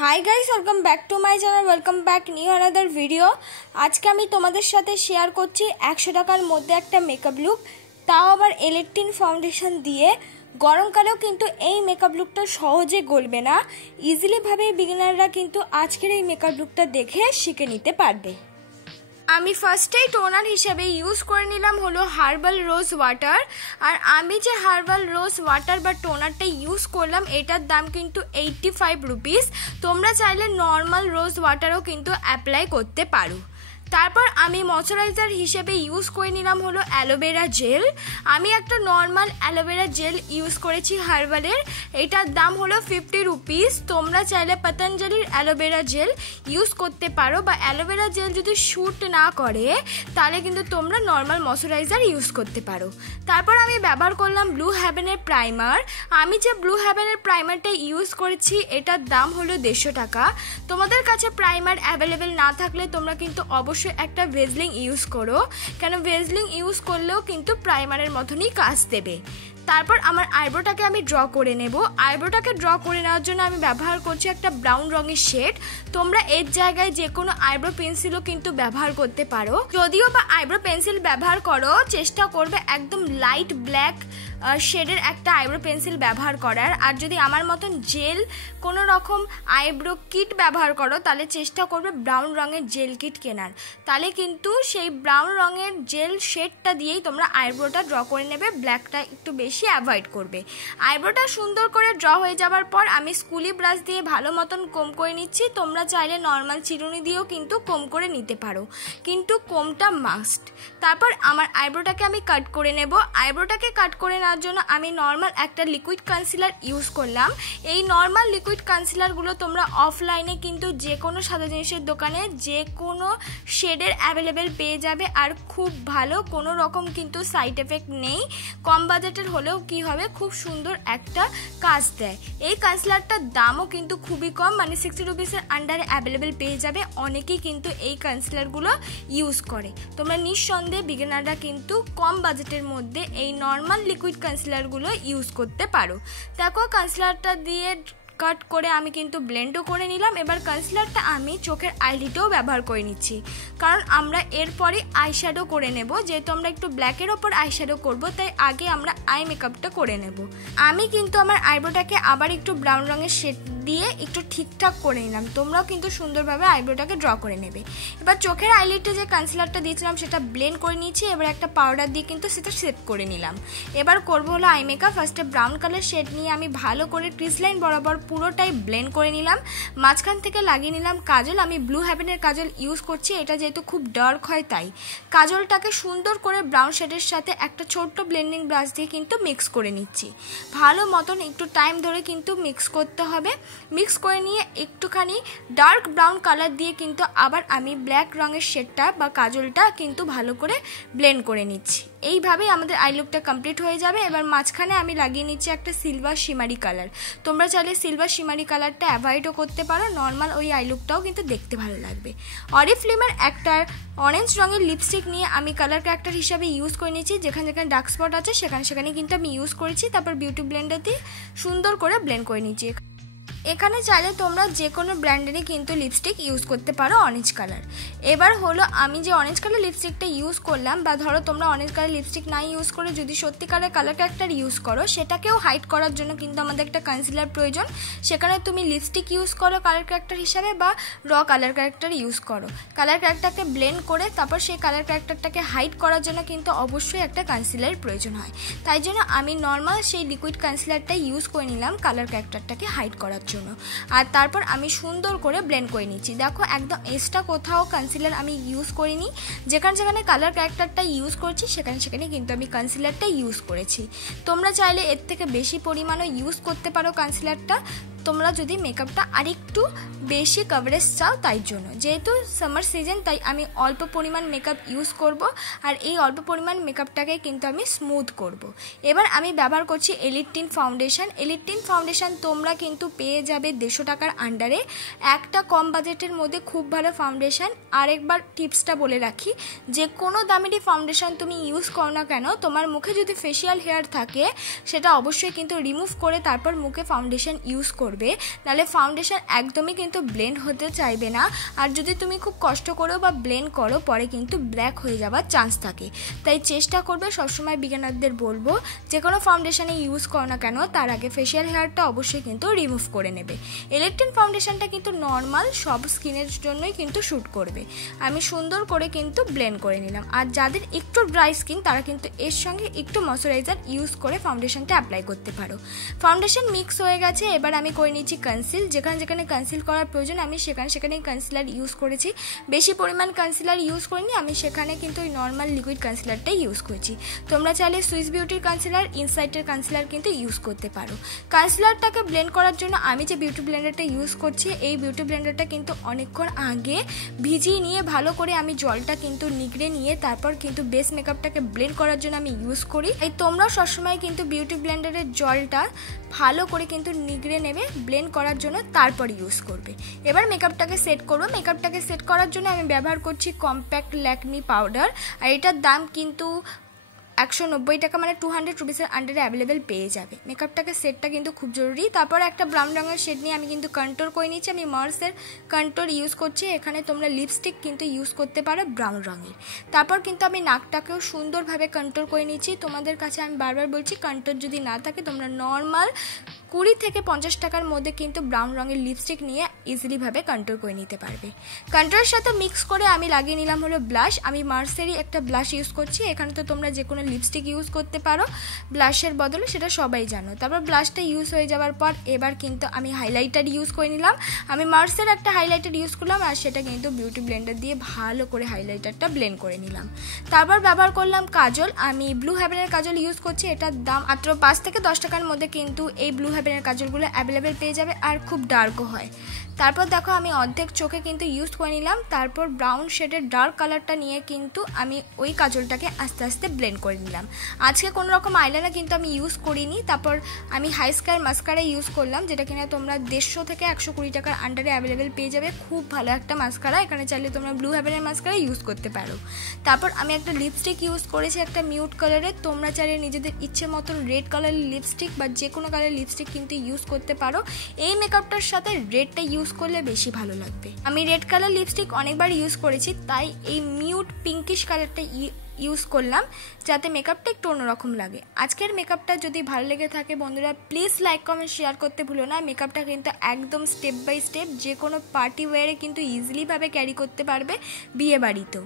Hi guys, welcome back to my channel, welcome back new another video. আজকে আমি তোমাদের সাথে শেয়ার করছি 100 টাকার মধ্যে একটা মেকআপ লুক, তাও আবার ইলেকট্রিক ফাউন্ডেশন দিয়ে। গরমকালেও কিন্তু এই মেকআপ লুকটা সহজে গলবে না, ইজিলিভাবে বিগিনাররা কিন্তু আজকের এই মেকআপ লুকটা দেখে শিখে নিতে পারবে। আমি ফার্স্টেই টোনার হিসেবে ইউজ করে নিলাম হলো হার্বাল রোজ ওয়াটার। আর আমি যে হার্বাল রোজ ওয়াটার বা টোনারটা ইউজ করলাম এটার দাম কিন্তু 85 রুপিস। তোমরা চাইলে নর্মাল রোজ ওয়াটারও কিন্তু অ্যাপ্লাই করতে পারো। তারপর আমি ময়শ্চারাইজার হিসেবে ইউজ করে নিলাম হলো অ্যালোভেরা জেল। আমি একটা নর্মাল অ্যালোভেরা জেল ইউজ করেছি হার্বালের, এটার দাম হলো 50 রুপিস। তোমরা চাইলে পতঞ্জলির অ্যালোভেরা জেল ইউজ করতে পারো, বা অ্যালোভেরা জেল যদি শ্যুট না করে তাহলে কিন্তু তোমরা নর্মাল ময়শ্চারাইজার ইউজ করতে পারো। তারপর আমি ব্যবহার করলাম ব্লু হেভেনের প্রাইমার। আমি যে ব্লু হেভেনের প্রাইমারটা ইউজ করেছি এটার দাম হলো 150 টাকা। তোমাদের কাছে প্রাইমার অ্যাভেলেবেল না থাকলে তোমরা কিন্তু অবশ্যই একটা ভেজলিং ইউজ করো, কেন ভেজলিং ইউজ করলেও কিন্তু প্রাইমারের মতনই কাজ দেবে। তারপর আমার আইব্রোটাকে আমি ড্র করে নেব। আইব্রোটাকে ড্র করে নেওয়ার জন্য আমি ব্যবহার করছি একটা ব্রাউন রঙের শেড। তোমরা এর জায়গায় যে কোনো আইব্রো পেন্সিলও কিন্তু ব্যবহার করতে পারো। যদিও বা আইব্রো পেন্সিল ব্যবহার করো, চেষ্টা করবে একদম লাইট ব্ল্যাক শেডের একটা আইব্রো পেন্সিল ব্যবহার করার। আর যদি আমার মতন জেল কোনো রকম আইব্রো কিট ব্যবহার করো তাহলে চেষ্টা করবে ব্রাউন রঙের জেল কিট কেনার, তাহলে কিন্তু সেই ব্রাউন রঙের জেল শেডটা দিয়েই তোমরা আইব্রোটা ড্র করে নেবে, ব্ল্যাকটা একটু বেশি অ্যাভয়েড করবে। আইব্রোটা সুন্দর করে ড্র হয়ে যাওয়ার পর আমি স্কুলি ব্রাশ দিয়ে ভালো মতন কোম করে নিচ্ছি। তোমরা চাইলে নর্মাল চিরুনি দিয়েও কিন্তু কোম করে নিতে পারো, কিন্তু কোমটা মাস্ট। তারপর আমার আইব্রোটাকে আমি কাট করে নেব। আইব্রোটাকে কাট করে নেওয়ার জন্য আমি নর্মাল একটা লিকুইড কনসিলার ইউজ করলাম। এই নর্মাল লিকুইড কনসিলারগুলো তোমরা অফলাইনে কিন্তু যে কোনো সাদা জিনিসের দোকানে যে কোনো শেডের অ্যাভেলেবেল পেয়ে যাবে, আর খুব ভালো, কোনো রকম কিন্তু সাইড এফেক্ট নেই। কম বাজেটের হলেও কি হবে, খুব সুন্দর একটা কাজ দেয়। এই কনসিলারটার দামও কিন্তু খুবই কম, মানে 60 রুপিসের আন্ডারে অ্যাভেলেবেল পেয়ে যাবে। অনেকেই কিন্তু এই কনসিলারগুলো ইউজ করে। তোমরা নিঃসন্দেহে বিগিনাররা কিন্তু কম বাজেটের মধ্যে এই নর্মাল লিকুইড কনসিলারগুলো ইউজ করতে পারো। দেখো কনসিলারটা দিয়ে কাট করে আমি কিন্তু ব্লেন্ডও করে নিলাম। এবার কনসিলারটা আমি চোখের আইলিটেও ব্যবহার করে নিচ্ছি, কারণ আমরা এরপরে আইশ্যাডো করে নেব। যেহেতু আমরা একটু ব্ল্যাকের ওপর আইশ্যাডো করব, তাই আগে আমরা আই মেকআপটা করে নেব। আমি কিন্তু আমার আইব্রোটাকে আবার একটু ব্রাউন রঙের শেড দিয়ে একটু ঠিকঠাক করে নিলাম। তোমরাও কিন্তু সুন্দরভাবে আইব্রোটাকে ড্র করে নেবে। এবার চোখের আইলিটে যে কনসিলারটা দিয়েছিলাম সেটা ব্লেন্ড করে নিয়েছি। এবার একটা পাউডার দিয়ে কিন্তু সেটা সেট করে নিলাম। এবার করবো হলো আই মেকআপ। ফার্স্টে ব্রাউন কালার শেড নিয়ে আমি ভালো করে ক্রিস লাইন বরাবর পুরোটাই ব্লেন্ড করে নিলাম। মাঝখান থেকে লাগিয়ে নিলাম কাজল। আমি ব্লু হেভেনের কাজল ইউজ করছি, এটা যেহেতু খুব ডার্ক হয় তাই। কাজলটাকে সুন্দর করে ব্রাউন শেডের সাথে একটা ছোট্ট ব্লেন্ডিং ব্রাশ দিয়ে কিন্তু মিক্স করে নিচ্ছি। ভালো মতন একটু টাইম ধরে কিন্তু মিক্স করতে হবে। মিক্স করে নিয়ে একটুখানি ডার্ক ব্রাউন কালার দিয়ে কিন্তু আবার আমি ব্ল্যাক রঙের শেডটা বা কাজলটা কিন্তু ভালো করে ব্লেন্ড করে নিচ্ছি। এইভাবেই আমাদের আই লুকটা কমপ্লিট হয়ে যাবে। এবার মাঝখানে আমি লাগিয়ে নিচ্ছি একটা সিলভার শিমারি কালার। তোমরা চাইলে সিলভার শিমারি কালারটা অ্যাভয়েডও করতে পারো, নর্মাল ওই আই লুকটাও কিন্তু দেখতে ভালো লাগবে। অরিফ্লেমের একটা অরেঞ্জ রঙের লিপস্টিক নিয়ে আমি কালার ক্যারেক্টার হিসাবে ইউজ করে নিয়েছি। যেখানে যেখানে ডার্ক স্পট আছে সেখানে কিন্তু আমি ইউজ করেছি। তারপর বিউটি ব্লেন্ডার দিয়ে সুন্দর করে ব্লেন্ড করে নিয়েছি। এখানে চাইলে তোমরা যে কোনো ব্র্যান্ডেরই কিন্তু লিপস্টিক ইউজ করতে পারো অরেঞ্জ কালার। এবার হলো আমি যে অরেঞ্জ কালার লিপস্টিকটা ইউজ করলাম, বা ধরো তোমরা অরেঞ্জ কালার লিপস্টিক না ইউজ করে যদি সত্যিকারের কালার ক্যারেক্টার ইউজ করো, সেটাকেও হাইড করার জন্য কিন্তু আমাদের একটা কনসিলার প্রয়োজন। সেখানে তুমি লিপস্টিক ইউজ করো কালার ক্যারেক্টার হিসাবে, বা র কালার ক্যারেক্টার ইউজ করো। কালার ক্যারেক্টারকে ব্লেন্ড করে তারপর সেই কালার ক্যারেক্টারটাকে হাইড করার জন্য কিন্তু অবশ্যই একটা কনসিলারের প্রয়োজন হয়। তাই জন্য আমি নর্মাল সেই লিকুইড কনসিলারটা ইউজ করে নিলাম কালার ক্যারেক্টারটাকে হাইড করার জন্য। আর তারপর আমি সুন্দর করে ব্লেন্ড করে নিচ্ছি। দেখো একদম এক্সট্রা কোথাও কনসিলার আমি ইউজ করিনি। যেখানে যেখানে কালার ক্যারেক্টারটা ইউজ করছি সেখানে কিন্তু আমি কনসিলারটা ইউজ করেছি। তোমরা চাইলে এর থেকে বেশি পরিমাণও ইউজ করতে পারো কনসিলারটা, তোমরা যদি মেকআপটা আরেকটু বেশি কভারেজ চাও তাই জন্য। যেহেতু সামার সিজন তাই আমি অল্প পরিমাণ মেকআপ ইউজ করব, আর এই অল্প পরিমাণ মেকআপটাকে কিন্তু আমি স্মুথ করব। এবার আমি ব্যবহার করছি ইলেকট্রিক ফাউন্ডেশন। ইলেকট্রিক ফাউন্ডেশন তোমরা কিন্তু পেয়ে যাবে 150 টাকার আন্ডারে, একটা কম বাজেটের মধ্যে খুব ভালো ফাউন্ডেশন। আরেকবার টিপসটা বলে রাখি, যে কোনো দামেরই ফাউন্ডেশন তুমি ইউজ করো না কেন, তোমার মুখে যদি ফেশিয়াল হেয়ার থাকে সেটা অবশ্যই কিন্তু রিমুভ করে তারপর মুখে ফাউন্ডেশন ইউজ করবে। করবে, নাহলে ফাউন্ডেশন একদমই কিন্তু ব্লেন্ড হতে চাইবে না। আর যদি তুমি খুব কষ্ট করো বা ব্লেন্ড করো পরে কিন্তু ব্ল্যাক হয়ে যাওয়ার চান্স থাকে। তাই চেষ্টা করবে, সবসময় বিগিনারদের বলবো যে কোনো ফাউন্ডেশনে ইউজ করো না কেন তার আগে ফেশিয়াল হেয়ারটা অবশ্যই কিন্তু রিমুভ করে নেবে। ইলেকট্রিন ফাউন্ডেশনটা কিন্তু নর্মাল সব স্কিনের জন্যই কিন্তু শ্যুট করবে। আমি সুন্দর করে কিন্তু ব্লেন্ড করে নিলাম। আর যাদের একটু ড্রাই স্কিন তারা কিন্তু এর সঙ্গে একটু ময়শ্চারাইজার ইউজ করে ফাউন্ডেশনটা অ্যাপ্লাই করতে পারো। ফাউন্ডেশন মিক্স হয়ে গেছে, এবার আমি করে নিচ্ছি কনসিল। যেখানে যেখানে কনসিল করার প্রয়োজন আমি সেখানেই কনসিলার ইউজ করেছি। বেশি পরিমাণ কনসিলার ইউজ করিনি, আমি সেখানে কিন্তু ওই নর্মাল লিকুইড কনসিলারটাই ইউজ করেছি। তোমরা চাইলে সুইস বিউটির কনসিলার, ইনসাইটের কনসিলার কিন্তু ইউজ করতে পারো। কনসিলারটাকে ব্লেন্ড করার জন্য আমি যে বিউটি ব্লেন্ডারটা ইউজ করছি, এই বিউটি ব্লেন্ডারটা কিন্তু অনেকক্ষণ আগে ভিজিয়ে নিয়ে ভালো করে আমি জলটা কিন্তু নিগড়ে নিয়ে তারপর কিন্তু বেস মেকআপটাকে ব্লেন্ড করার জন্য আমি ইউজ করি। এই তোমরা সবসময় কিন্তু বিউটি ব্লেন্ডারের জলটা ভালো করে কিন্তু নিগড়ে নেবে ব্লেন্ড করার জন্য, তারপর ইউজ করবে। এবার মেকআপটাকে সেট করবো। মেকআপটাকে সেট করার জন্য আমি ব্যবহার করছি কম্প্যাক্ট ল্যাকমি পাউডার। আর এটার দাম কিন্তু 190 টাকা, মানে 200 রুপিসের আন্ডারে অ্যাভেলেবেল পেয়ে যাবে। মেকআপটাকে সেটটা কিন্তু খুব জরুরি। তারপর একটা ব্রাউন রঙের শেড নিয়ে আমি কিন্তু কন্ট্রোর করে নিচ্ছি। আমি মার্সের কন্ট্রোর ইউজ করছি। এখানে তোমরা লিপস্টিক কিন্তু ইউজ করতে পারো ব্রাউন রঙের। তারপর কিন্তু আমি নাকটাকেও সুন্দরভাবে কন্ট্রোর করে নিচ্ছি। তোমাদের কাছে আমি বারবার বলছি, কন্ট্রোর যদি না থাকে তোমরা নর্মাল 20 থেকে 50 টাকার মধ্যে কিন্তু ব্রাউন রঙের লিপস্টিক নিয়ে ইজিলিভাবে কন্ট্রোর করে নিতে পারবে। কন্ট্রোরের সাথে মিক্স করে আমি লাগিয়ে নিলাম হলো ব্লাশ। আমি মার্সেরই একটা ব্লাশ ইউজ করছি। এখানে তো তোমরা যে কোনো লিপস্টিক ইউজ করতে পারো ব্লাশের বদলে, সেটা সবাই জানো। তারপর ব্লাশটা ইউজ হয়ে যাওয়ার পর এবার কিন্তু আমি হাইলাইটার ইউজ করে নিলাম। আমি মার্সের একটা হাইলাইটার ইউজ করলাম আর সেটা কিন্তু বিউটি ব্লেন্ডার দিয়ে ভালো করে হাইলাইটারটা ব্লেন্ড করে নিলাম। তারপর ব্যবহার করলাম কাজল। আমি ব্লু হেভেনের কাজল ইউজ করছি। এটার দাম মাত্র 5 থেকে 10 টাকার মধ্যে কিন্তু এই ব্লু হেভেনের কাজলগুলো অ্যাভেলেবেল পেয়ে যাবে আর খুব ডার্কও হয়। তারপর দেখো আমি অর্ধেক চোখে কিন্তু ইউজ করে নিলাম। তারপর ব্রাউন শেডের ডার্ক কালারটা নিয়ে কিন্তু আমি ওই কাজলটাকে আস্তে আস্তে ব্লেন্ড করে নিলাম। আজকে কোনো রকম আইলাইনার কিন্তু আমি ইউজ করিনি। তারপর আমি হাই স্কাই মাস্কারা ইউজ করলাম, যেটা কিনা তোমরা 150 থেকে 120 টাকার আন্ডারে অ্যাভেলেবেল পেয়ে যাবে। খুব ভালো একটা মাস্কারা। এখানে চাইলে তোমরা ব্লু হেভেনের মাস্কারা ইউজ করতে পারো। তারপর আমি একটা লিপস্টিক ইউজ করেছি একটা মিউট কালারের। তোমরা চাইলে নিজেদের ইচ্ছে মতন রেড কালারের লিপস্টিক বা যে কোনো কালারের লিপস্টিক কিন্তু ইউজ করতে পারো। এই মেকআপটার সাথে রেডটা ইউজ করলে বেশি ভালো লাগবে। আমি রেড কালার লিপস্টিক অনেকবার ইউজ করেছি, তাই এই মিউট পিঙ্কিশ কালারটা ইউজ করলাম যাতে মেকআপটা একটু অন্যরকম লাগে। আজকের মেকআপটা যদি ভালো লেগে থাকে বন্ধুরা প্লিজ লাইক কমেন্ট শেয়ার করতে ভুলো না। মেকআপটা কিন্তু একদম স্টেপ বাই স্টেপ যে কোনো পার্টি ওয়্যারে কিন্তু ইজিলিভাবে ক্যারি করতে পারবে বিয়ে বাড়িতেও।